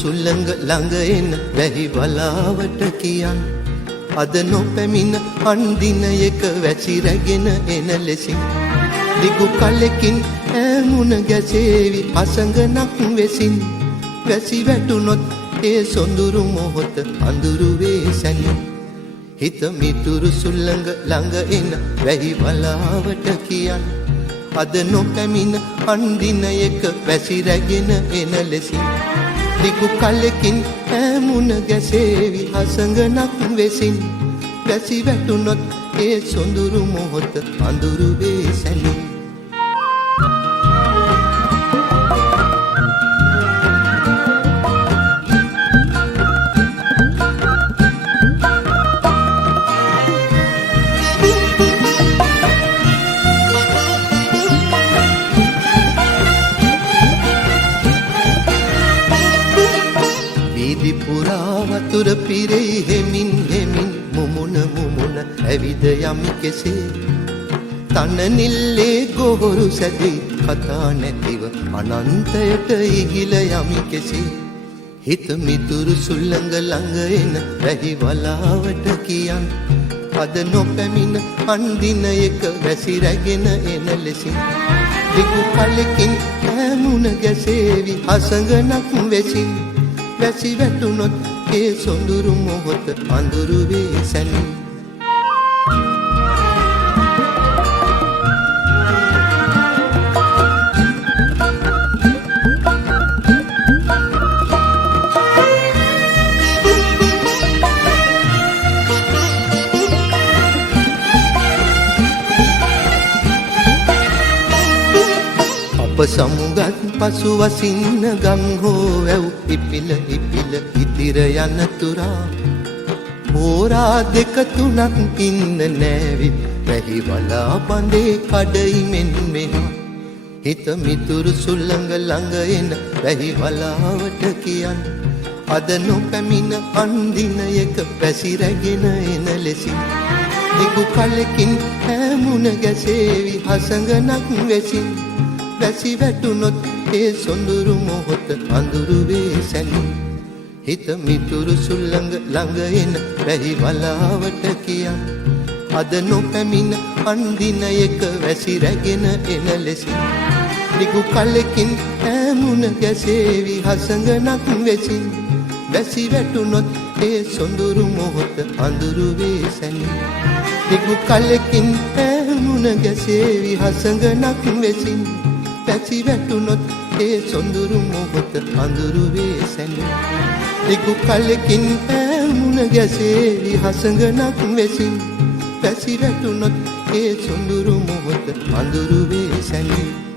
සුළඟ ළඟ එන වැහි වලාවට කියන් අද නොපැමිණ අන්දිනයක වැසි රැගෙන එන ලෙසින් දිගු කලකින් ඈමුණ ගැසේවි අසඟනක් වෙසින් වැසි වැටුනොත් ඒ සොඳුරු මොහොත අඳුරු වේ සැනින් හිත මිතුරු සුළඟ ළඟ එන වැහි වලාවට කියන් අද නොපැමිණ අන්දිනයක වැසි රැගෙන එන ලෙසින් දිගු කලකින් ඈමුණ ගැසේවි අසඟනක් වෙසින් වැසි වැටුනොත් ඒ සොඳුරු මොහොත අඳුරු වේ සැනින් පුරා වතුර පිරෙයි හෙමින් හෙමින් මුමුණ මුමුණ ඇවිද යමි කෙසේ තන නිල්ලේ ගොහරු සැදී කතා නැතිව අනන්තයට ඉගිල යමි කෙසේ හිත මිතුරු සුළඟ ළඟ එන වැහි වලාවට කියන් අද නොපැමිණ අන්දිනයක වැසි රැගෙන එන ලෙසින් දිගු කලකින් ඈමුණ ගැසේවි අසඟනක් වෙසින් වැසි වැටුනොත් ඒ සොඳුරු මොහොත අඳුරු වේ සැනින් සමුගත් පසු වසින්න ගම් හෝ වැව් ඉපිල ඉපිල ඉතිර යන තුරා හෝරා දෙක තුනක් ඉන්න නෑවි වැහි වලා බඳේ කඩයිමෙන් මෙහා හිත මිතුරු සුළඟ ළඟ එන වැහි වලාවට කියන් අද නොපැමිණ අන්දිනයක වැසි රැගෙන එන ලෙසින් දිගු කලකින් ඈමුණ ගැසේවි අසඟනක් වෙසින් වැසි වැටුනොත් ඒ සොඳුරු මොහොත අඳුරු වේ සැනින් හිත මිතුරු සුළඟ ළඟ එන වැහි වලාවට කියන් අද නොපැමිණ අන්දිනයක වැසි රැගෙන එන ලෙසින් දිගු කලකින් ඈමුණ ගැසේවි අසඟනක් වෙසින් වැසි වැටුනොත් ඒ සොඳුරු මොහොත අඳුරු වේ සැනින් දිගු කලකින් ඈමුණ ගැසේවි අසඟනක් වෙසින් වැසි වැටුනොත් ඒ සොඳුරු මොහොත අඳුරු වේ සැනින් දිගු කලකින් ඈමුණ ගැසේවි අසඟනක් වෙසින් වැසි වැටුනොත් ඒ සොඳුරු මොහොත අඳුරු වේ සැනින්